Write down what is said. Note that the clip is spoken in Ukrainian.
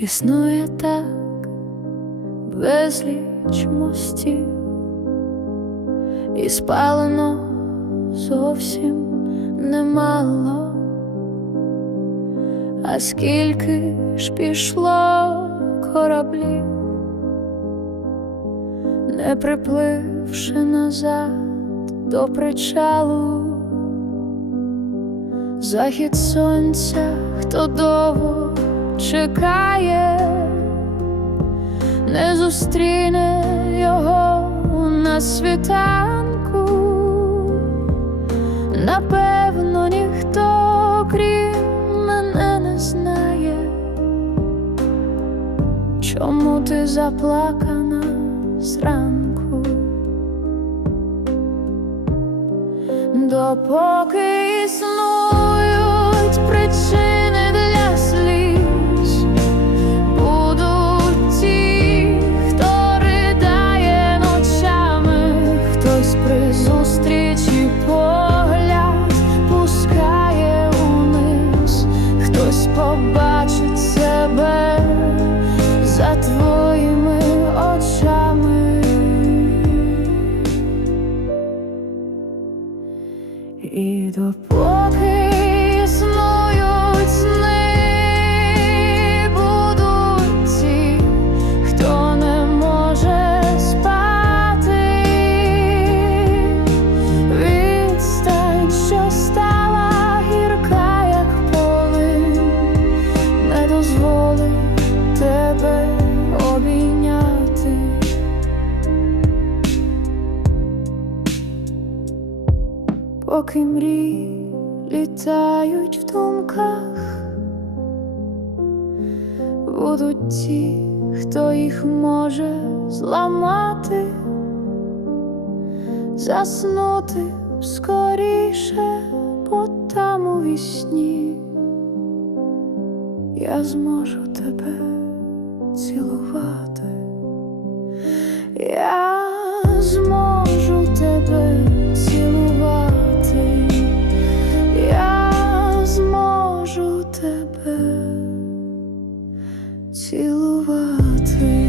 Існує так безліч мостів, і спалено зовсім немало, а скільки ж пішло кораблів, не припливши назад до причалу, захід сонця, хто довго чекає, не зустріне його на світанку, напевно, ніхто крім мене не знає, чому ти заплакана зранку, допоки існують причини побачить себе за твоїми очами. І допоки дозволить тебе обійняти. Поки мрії літають в думках, будуть ті, хто їх може зламати, заснути скоріше, бо там у вісні я зможу тебе цілувати, я зможу тебе цілувати, я зможу тебе цілувати.